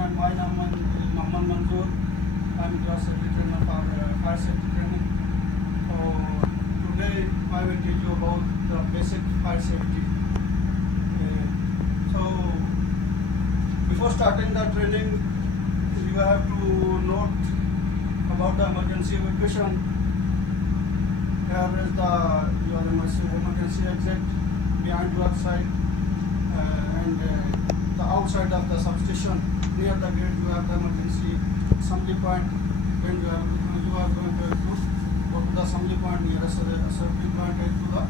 and my name is Mohammed Manzoor. I'm Class Secretary for Fire Safety Training. So today I will teach you about the basic fire safety. So before starting the training, you have to note about the emergency evacuation. Here is your emergency exit behind your side, and the outside of the substation. Near the gate you have the emergency assembly point. When you are going to go to the assembly point, nearest assembly point to the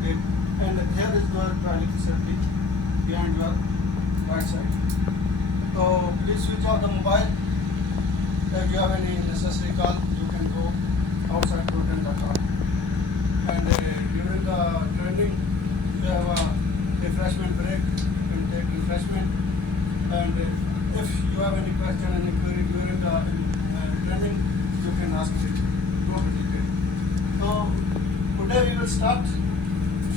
gate. And here is your toilet facility behind your right side. So please switch off the mobile. If you have any necessary call, you can go outside to attend the call. And during the training, we have a refreshment break. You can take refreshment. And if you have any question, any query during the training, you can ask it. No difficulty. So today we will start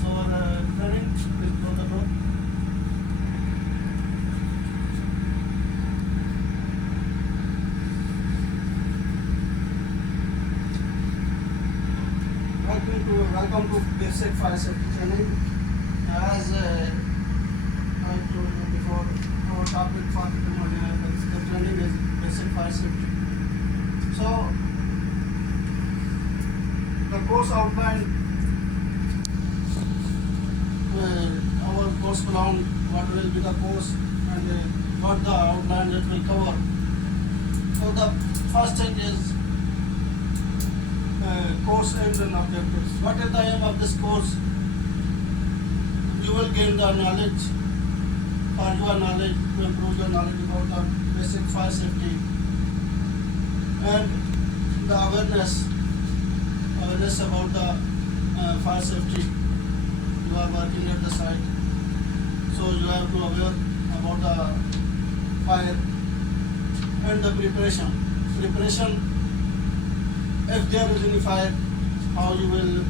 our training. Please go the door. Welcome to basic fire safety training. As I told you before, our topic for the training is basic fire safety. So the course outline, our course plan, what will be the course and what the outline it will cover. So the first thing is course aims and objectives. What is the aim of this course? You will gain the knowledge, or your knowledge, to improve your knowledge about the basic fire safety and the awareness about the fire safety. You are working at the site, so you have to aware about the fire and the preparation. If there is any fire, how you will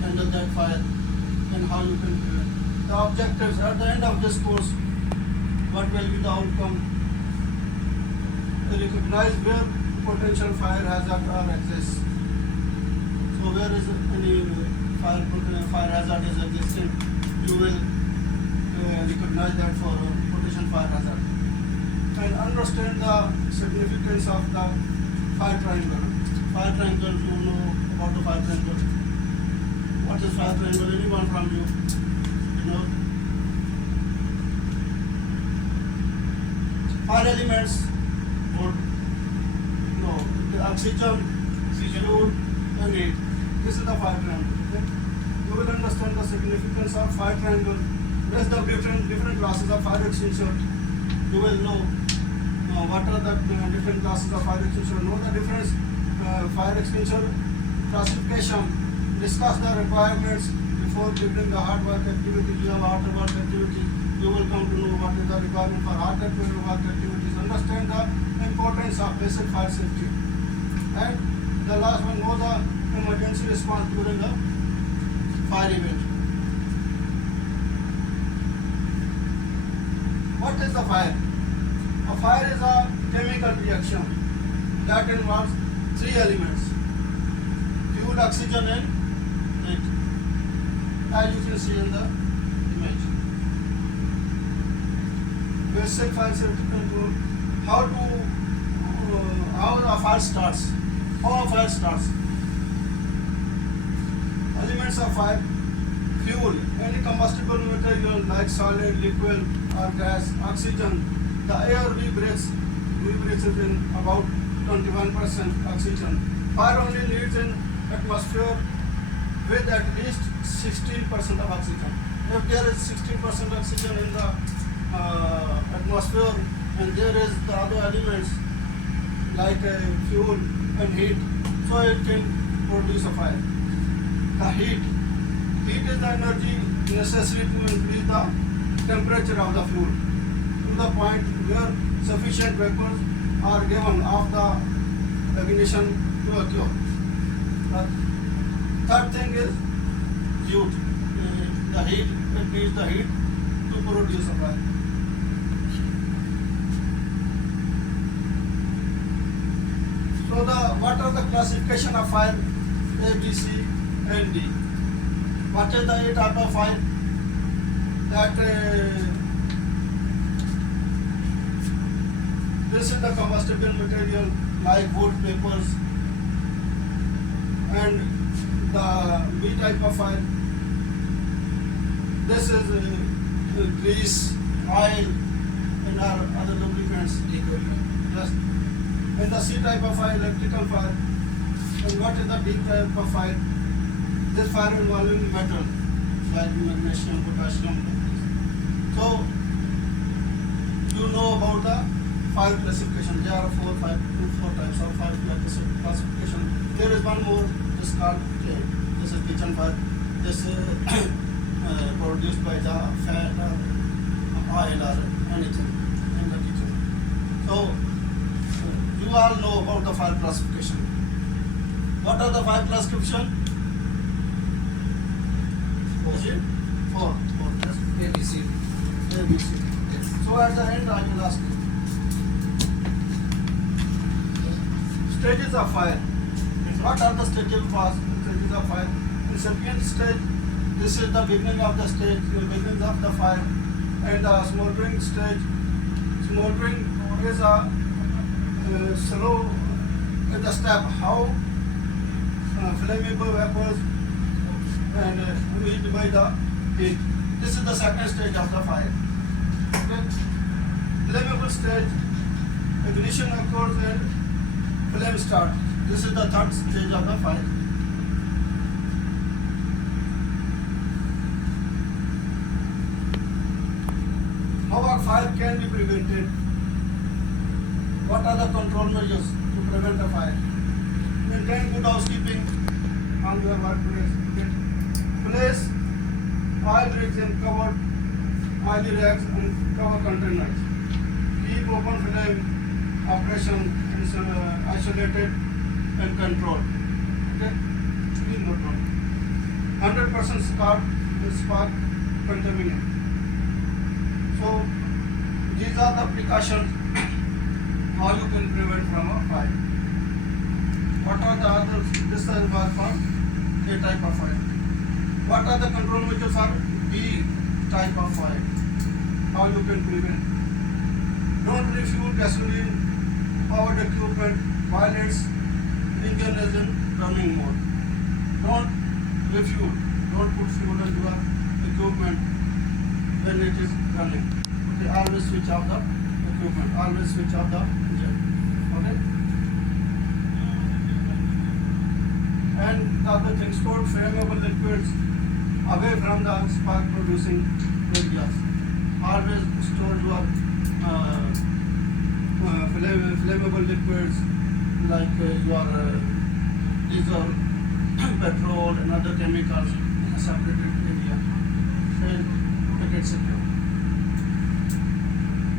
handle that fire and how you can prevent. The objectives at the end of this course, what will be the outcome? Recognize where potential fire hazard exists. So where is any fire hazard is existing, you will recognize that for potential fire hazard. And understand the significance of the fire triangle. Fire triangle, you know about the fire triangle. What is fire triangle? Anyone from you? You know? Fire elements, or no, the oxygen, fuel, and heat. This is the fire triangle. Okay? You will understand the significance of fire triangle. There's the different classes of fire extinguisher. You will know what are the different classes of fire extinguisher. Know the difference. Fire extinguisher classification, discuss the requirements before beginning the hard work activity. You have hard work activity, you will come to know what is the requirement for hard work activities. Understand the importance of basic fire safety. And the last one, know the emergency response during the fire event. What is the fire? A fire is a chemical reaction that involves three elements: fuel, oxygen, and heat, as you can see in the image. Basic fire safety control. How a fire starts? How a fire starts? Elements of fire: fuel, any combustible material like solid, liquid, or gas; oxygen, the air we breathe is in about 21% oxygen. Fire only needs an atmosphere with at least 16% of oxygen. If there is 16% oxygen in the atmosphere and there is the other elements like fuel and heat, so it can produce a fire. The heat is the energy necessary to increase the temperature of the fuel to the point where sufficient vapors are given of the ignition to occur. The third thing is heat. The heat, it needs the heat to produce a fire. So what are the classification of fire? A, B, C, and D. What is the type of fire? That this is the combustible material like wood, papers, and the B type of fire. This is grease, oil, and other lubricants. Yes. And the C type of fire, electrical fire. And what is the D type of fire? This fire involving metal, like magnesium, potassium. So, you know about the fire classification. There are four types of fire classification. There is one more, this called, this is kitchen fire. This is produced by the fat or oil or anything in the kitchen. So, you all know about the fire classification. What are the fire classification? Four. A, B, C. A, B, C. So at the end I will ask you. Stages of fire. What are the stages of fire? The second stage, this is the beginning of the stage, the beginning of the fire. And the smoldering stage. Smoldering is a slow the step how flammable vapors and heat by the heat. This is the second stage of the fire. Okay. Flammable stage, ignition occurs and flame start. This is the third stage of the fire. How a fire can be prevented? What are the control measures to prevent a fire? Maintain good housekeeping on your workplace. Place oil rigs in covered oily racks and cover containers. Keep open flame operation isolated and controlled. Okay? Please note down. 100% spark contaminant. So these are the precautions how you can prevent from a fire. What are the others? This is for A type of fire. What are the control measures for B type of fire? How you can prevent? Don't refuel gasoline, powered equipment while its engine is in running mode. Don't refuel. Don't put fuel in your equipment when it is running. Okay, always switch off the equipment. Always switch off the engine. Okay. And the other thing, store flammable liquids away from the spark producing areas. Always store your flammable liquids like your diesel, petrol and other chemicals in a separated area and make it secure.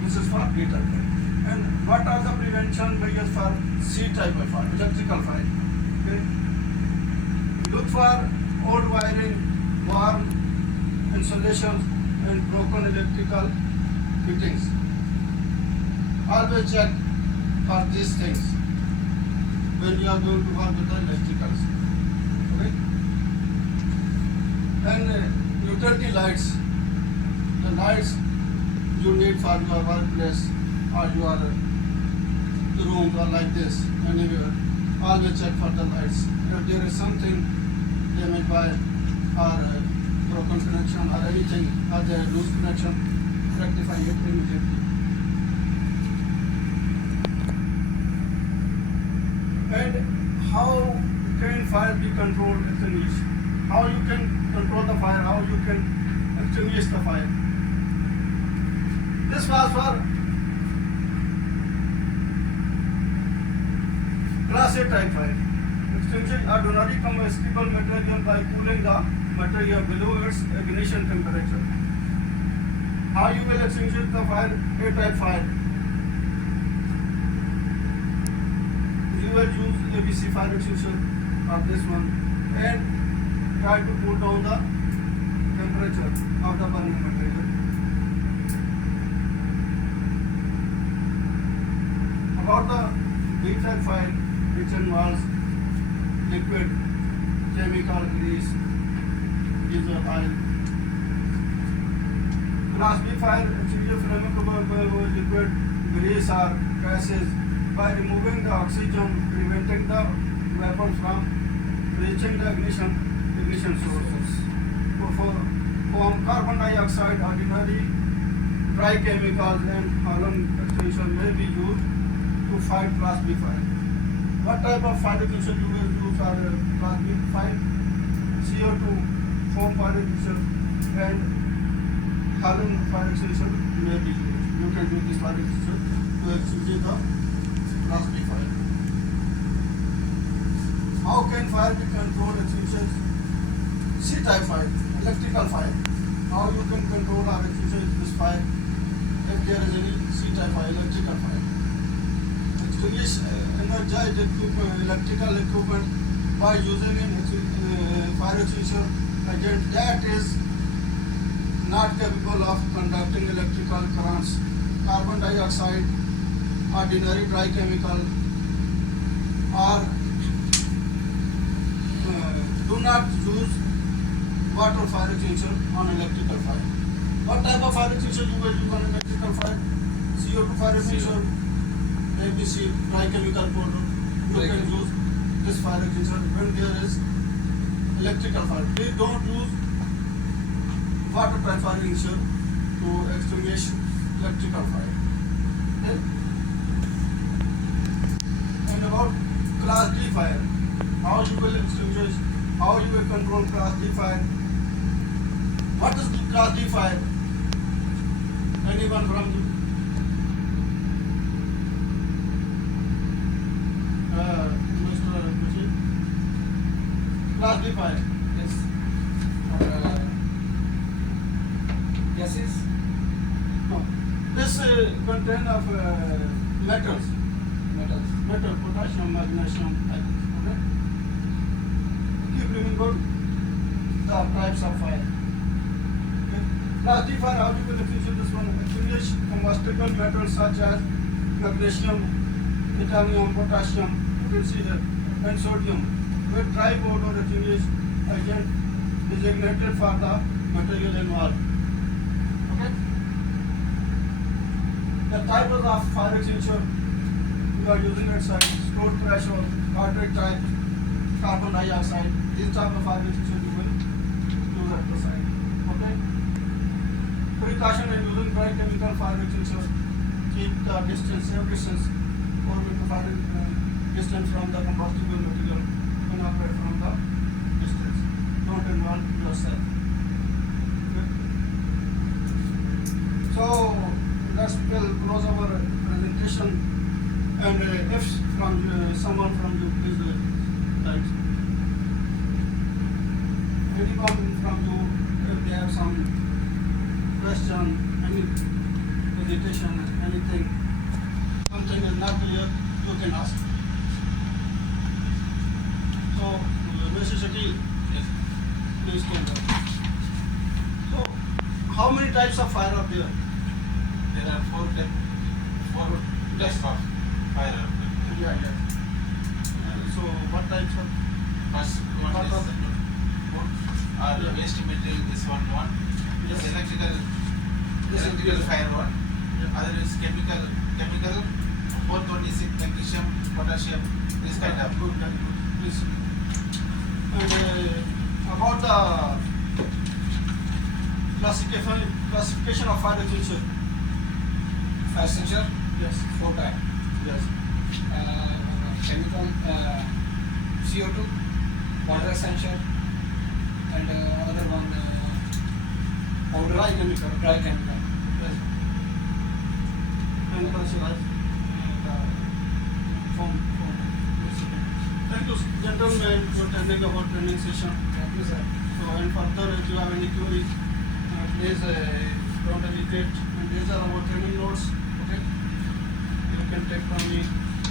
This is for B type fire. And what are the prevention measures for C type of fire, electrical fire? Okay. Look for old wiring, worn insulations and broken electrical fittings. Always check for these things when you are going to work with the electricals. Okay? And utility lights, the lights you need for your workplace or your rooms or like this, anywhere. Always check for the lights. If there is something damaged by or broken connection or anything, or the loose connection, rectify it immediately. And how can fire be controlled, extinguished? How you can control the fire? How you can extinguish the fire? This was for Class A type fire. Extinguishing ordinary combustible material by cooling the material below its ignition temperature. How you will extinguish the fire? A type fire. You will use ABC fire extinguisher or this one and try to cool down the temperature of the burning material. About the B type fire, which involves liquid, chemical, grease, diesel, oil. Class B fire extinguisher flammable liquid, grease or gases by removing the oxygen, preventing the weapon from reaching the ignition sources. From carbon dioxide, ordinary dry chemicals and halon extinguisher may be used to fight class B fire. What type of fire extinguisher you will use are class B fire, CO2, foam fire extinguisher and halon fire extinguisher may be used. You can use this fire extinguisher to extinguish the class B fire. How can fire be controlled extinguishers? C-type fire, electrical fire. How you can control or extinguish this fire if there is any C-type fire, electrical fire. Extinguish energized electrical equipment by using a fire extinguisher agent that is not capable of conducting electrical currents. Carbon dioxide, ordinary dry chemical, or do not use water fire extinguisher on electrical fire. What type of fire extinguisher you will use on electrical fire? CO2 fire extinguisher, ABC, dry chemical powder. You can use this fire extinguisher when there is electrical fire. Please don't use water type fire extinguisher to extinguish electrical fire. Okay? And about class D fire, how you will extinguish, how you will control class D fire. What is class D fire? Anyone from you? Mr. Kushi? Class D fire. Yes. Gases. No. This contain of metals. Metal, potassium, magnesium, like this. Okay? Keep remember the types of fire. Okay? Class D fire, how you will extinguish this one? Extinguish combustible metals such as magnesium, titanium, potassium, you can see here, and sodium with dry board or extinguish agent designated for the material involved. Okay? The types of fire extinguisher you are using at site, stored threshold, cartridge type, carbon dioxide, these type of fire extinguisher you will use at the site. Okay? Precaution in using dry chemical fire extinguisher, keep the distance, safe distance, 4 meter fire distance from the combustible material when operate from the distance. Don't involve yourself. Okay? So let's close our presentation. And if from someone from you, please write. Anyone from you, if they have some question, any hesitation, anything, something is not clear, you can ask. So, Mr. Shakil, Yes. please stand up. So, how many types of fire are there? There are four types of fire. Yeah. So, what types of? First one What is are the- wood or waste material. This one. Yes. This electrical Yes. fire one. Yeah. Other is chemical. Fourth one is magnesium, potassium. This kind of. Good, very good. Please. And about the classification of fire extinguisher. Fire extinguisher. Yes. 4 type. Yes. Chemical, CO2, water extinguisher, and other one powder. Dry chemical. Dry chemical. Yes. And pressurized. Foam. Yes. Thank you, gentlemen, for attending our training session. Thank you, sir. So, and further, if you have any query, please don't hesitate. And these are our training notes. Okay. You can take from me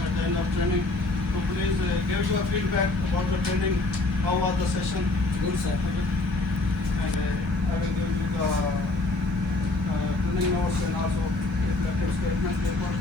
at the end of training. So please give your feedback about the training. How was the session? Good, sir. Okay. And I will give you the training notes and also reflective statement paper.